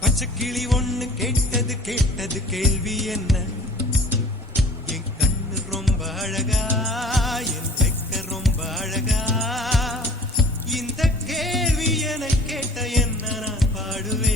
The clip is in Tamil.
பச்சைக்கிளி ஒண்ணு கேட்டது கேட்டது கேள்வி என்ன? என் கண்ணு ரொம்ப அழகா, என் வெக்க ரொம்ப அழகா. இந்த கேள்வி என கேட்ட என்ன நான் பாடுவேன்.